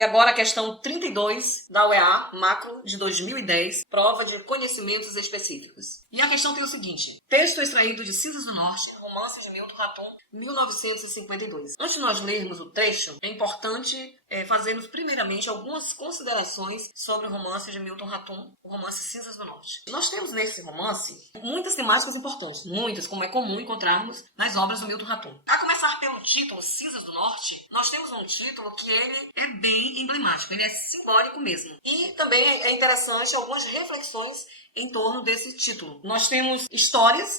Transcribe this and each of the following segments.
E agora a questão 32 da UEA, macro de 2010, prova de conhecimentos específicos. E a questão tem o seguinte: texto extraído de Cinzas do Norte, romance de Milton Raton, 1952. Antes de nós lermos o trecho, é importante fazermos primeiramente algumas considerações sobre o romance de Milton Raton, o romance Cinzas do Norte. Nós temos nesse romance muitas temáticas importantes, muitas, como é comum encontrarmos nas obras do Milton Raton. A começar pelo título Cinzas do Norte, nós temos um título que ele é bem emblemático, ele é simbólico mesmo. E também é interessante algumas reflexões em torno desse título. Nós temos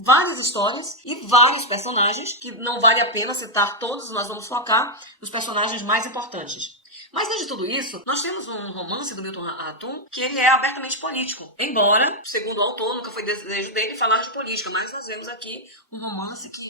várias histórias e vários personagens, que não vale a pena citar todos, nós vamos focar nos personagens mais importantes. Mas, além de tudo isso, nós temos um romance do Milton Raton que ele é abertamente político. Embora, segundo o autor, nunca foi desejo dele falar de política, mas nós vemos aqui um romance que, em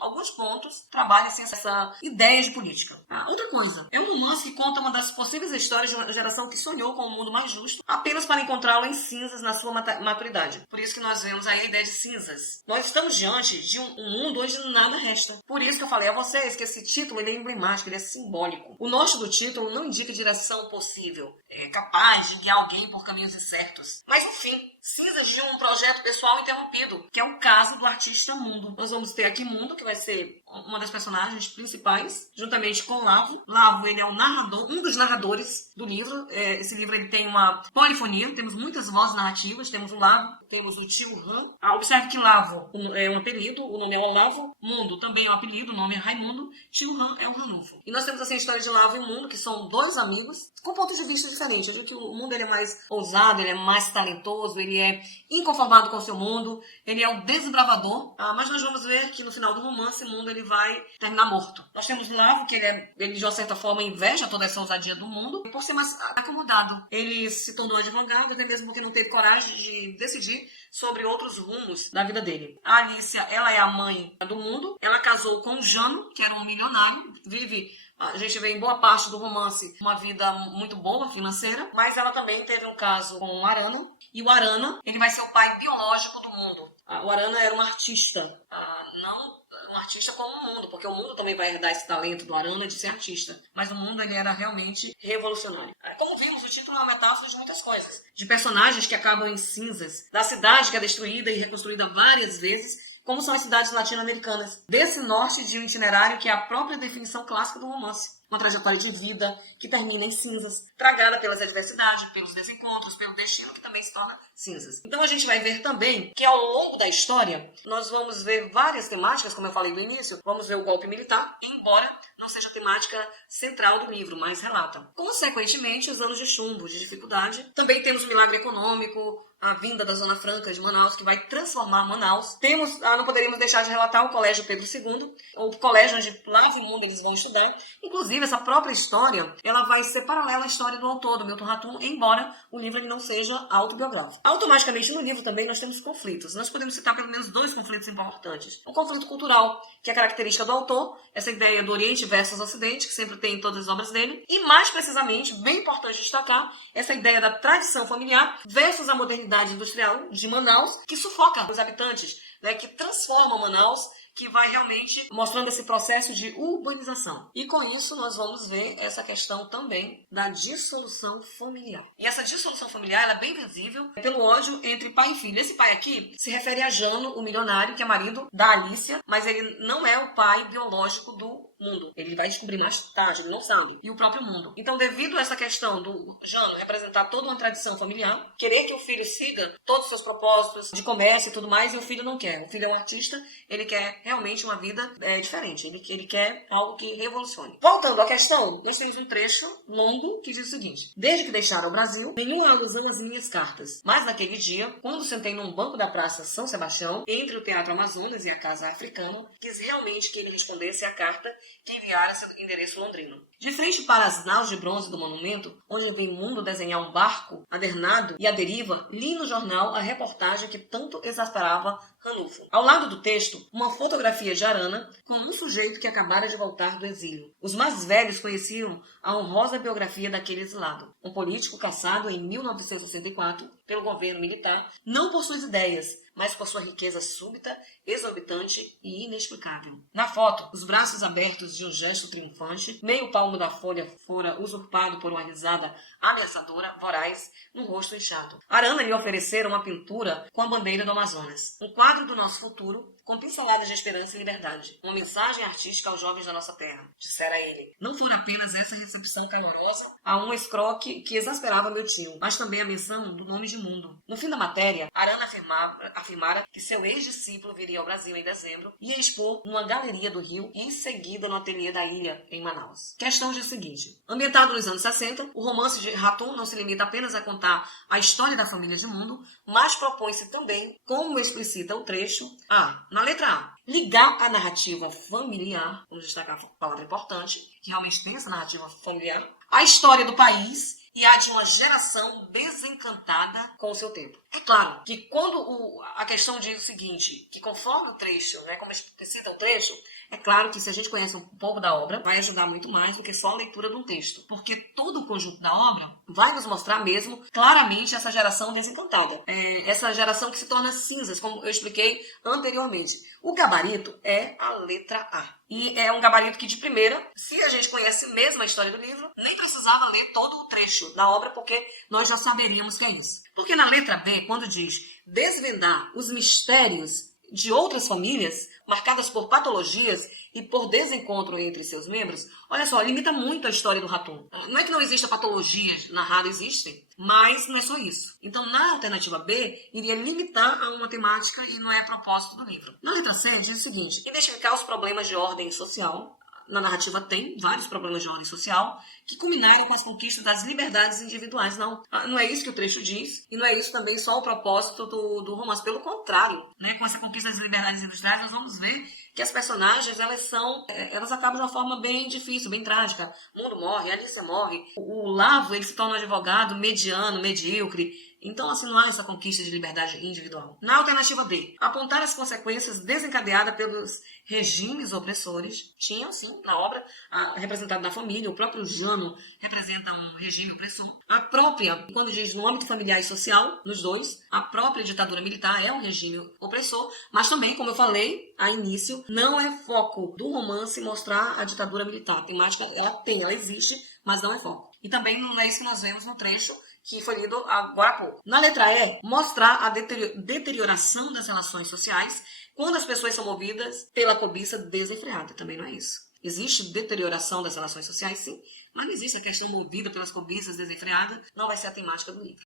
alguns pontos, trabalha assim, essa ideia de política. Outra coisa, é um romance que conta uma das possíveis histórias de uma geração que sonhou com um mundo mais justo, apenas para encontrá-lo em cinzas na sua maturidade. Por isso que nós vemos aí a ideia de cinzas. Nós estamos diante de um mundo onde nada resta. Por isso que eu falei a vocês que esse título ele é emblemático, ele é simbólico. O norte do título não indica direção possível, capaz de guiar alguém por caminhos incertos. Mas, enfim, cinzas de um projeto pessoal interrompido, que é o caso do artista Mundo. Nós vamos ter aqui Mundo, que vai ser uma das personagens principais, juntamente com Lavo. Lavo, ele é o narrador, um dos narradores do livro. Esse livro ele tem uma polifonia, temos muitas vozes narrativas, temos o Lavo, temos o tio Han. Observe que Lavo é um apelido, o nome é Olavo. Mundo também é um apelido, o nome é Raimundo. Tio Han é o Ranulfo. E nós temos assim a história de Lavo e Mundo, que são dois amigos com pontos de vista diferentes. Eu digo que o Mundo ele é mais ousado, ele é mais talentoso, ele é inconformado com o seu mundo, ele é o desbravador. Mas nós vamos ver que no final do romance, o Mundo ele vai terminar morto. Nós temos Lavo, que ele de uma certa forma inveja toda essa ousadia do Mundo, por ser mais acomodado. Ele se tornou advogado, até mesmo porque não teve coragem de decidir sobre outros rumos da vida dele. A Alicia, ela é a mãe do Mundo, ela casou com o Jano, que era um milionário, a gente vê em boa parte do romance uma vida muito boa, financeira, mas ela também teve um caso com o Arana, e o Arana, ele vai ser o pai biológico do Mundo. O Arana era um artista, não um artista como o Mundo, porque o Mundo também vai herdar esse talento do Arana de ser artista, mas o Mundo ele era realmente revolucionário. Como vimos, o título é uma metáfora de muitas coisas, de personagens que acabam em cinzas, da cidade que é destruída e reconstruída várias vezes, como são as cidades latino-americanas, desse norte de um itinerário que é a própria definição clássica do romance. Uma trajetória de vida que termina em cinzas, tragada pelas adversidades, pelos desencontros, pelo destino que também se torna cinzas. Então a gente vai ver também que ao longo da história nós vamos ver várias temáticas, como eu falei no início, vamos ver o golpe militar, embora não seja a temática central do livro, mas relata. Consequentemente, os anos de chumbo, de dificuldade. Também temos o milagre econômico, a vinda da Zona Franca de Manaus, que vai transformar Manaus. Temos, não poderíamos deixar de relatar o Colégio Pedro II, o colégio onde Lavo e Mundo eles vão estudar. Inclusive, essa própria história, ela vai ser paralela à história do autor, do Milton Raton, embora o livro ele não seja autobiográfico. Automaticamente, no livro também nós temos conflitos. Nós podemos citar pelo menos dois conflitos importantes. Um conflito cultural, que é a característica do autor, essa ideia do Oriente versus Ocidente, que sempre tem em todas as obras dele. E, mais precisamente, bem importante destacar, essa ideia da tradição familiar versus a modernidade industrial de Manaus, que sufoca os habitantes, que transforma Manaus, que vai realmente mostrando esse processo de urbanização. E com isso nós vamos ver essa questão também da dissolução familiar. E essa dissolução familiar ela é bem visível pelo ódio entre pai e filho. Esse pai aqui se refere a Jano, o milionário, que é marido da Alicia, mas ele não é o pai biológico do Mundo. Ele vai descobrir mais tarde, ele não sabe. E o próprio Mundo. Então, devido a essa questão do Jano representar toda uma tradição familiar, querer que o filho siga todos os seus propósitos de comércio e tudo mais, e o filho não quer. O filho é um artista, ele quer realmente uma vida diferente. Ele quer algo que revolucione. Voltando à questão, nós temos um trecho longo que diz o seguinte: desde que deixaram o Brasil, nenhuma alusão às minhas cartas. Mas naquele dia, quando sentei num banco da Praça São Sebastião, entre o Teatro Amazonas e a Casa Africana, quis realmente que ele respondesse a carta que enviara seu endereço londrino. De frente para as naus de bronze do monumento, onde vem o Mundo desenhar um barco adernado e à deriva, li no jornal a reportagem que tanto exasperava Ranulfo. Ao lado do texto, uma fotografia de Arana com um sujeito que acabara de voltar do exílio. Os mais velhos conheciam a honrosa biografia daquele exilado, um político caçado em 1964 pelo governo militar, não por suas ideias, mas por sua riqueza súbita, exorbitante e inexplicável. Na foto, os braços abertos de um gesto triunfante, meio palmo da folha fora usurpado por uma risada ameaçadora, voraz, no rosto inchado. Arana lhe oferecera uma pintura com a bandeira do Amazonas, um quadro do nosso futuro, com pinceladas de esperança e liberdade. Uma mensagem artística aos jovens da nossa terra, dissera ele. Não fora apenas essa recepção calorosa a um escroque que exasperava meu tio, mas também a menção do nome de mundo. No fim da matéria, Arana afirmara que seu ex-discípulo viria ao Brasil em dezembro e ia expor numa galeria do Rio e em seguida no ateliê da Ilha, em Manaus. Questão dia seguinte. Ambientado nos anos 60, o romance de Raton não se limita apenas a contar a história da família de mundo, mas propõe-se também, como explicita o trecho, na letra A, ligar a narrativa familiar, vamos destacar a palavra importante, que realmente tem essa narrativa familiar, a história do país e a de uma geração desencantada com o seu tempo. É claro que quando a questão diz o seguinte, que conforme o trecho, como explicita o trecho, é claro que se a gente conhece um pouco da obra, vai ajudar muito mais do que só a leitura de um texto. Porque todo o conjunto da obra vai nos mostrar mesmo claramente essa geração desencantada. Essa geração que se torna cinzas, como eu expliquei anteriormente. O gabarito é a letra A. E é um gabarito que, de primeira, se a gente conhece mesmo a história do livro, nem precisava ler todo o trecho da obra, porque nós já saberíamos que é isso. Porque na letra B, quando diz desvendar os mistérios de outras famílias, marcadas por patologias e por desencontro entre seus membros, olha só, limita muito a história do Raton. Não é que não exista patologias narradas, existem, mas não é só isso. Então, na alternativa B, iria limitar a uma temática e não é propósito do livro. Na letra C, diz o seguinte, identificar os problemas de ordem social. Na narrativa tem vários problemas de ordem social que culminaram com as conquistas das liberdades individuais. Não é isso que o trecho diz e não é isso também só o propósito do romance. Pelo contrário, com essa conquista das liberdades individuais, nós vamos ver que as personagens, elas acabam de uma forma bem difícil, bem trágica. Mundo morre, Alice morre, o Lavo ele se torna um advogado mediano, medíocre. Então, assim, não há essa conquista de liberdade individual. Na alternativa B, apontar as consequências desencadeadas pelos regimes opressores. Tinha, sim, na obra, representado na família, o próprio Jano representa um regime opressor. A própria, quando diz no âmbito familiar e social, nos dois, a própria ditadura militar é um regime opressor, mas também, como eu falei a início, não é foco do romance mostrar a ditadura militar. A temática, ela existe, mas não é foco. E também não é isso que nós vemos no trecho que foi lido agora há pouco. Na letra E, mostrar a deterioração das relações sociais quando as pessoas são movidas pela cobiça desenfreada. Também não é isso. Existe deterioração das relações sociais, sim, mas não existe a questão movida pelas cobiças desenfreadas, não vai ser a temática do livro.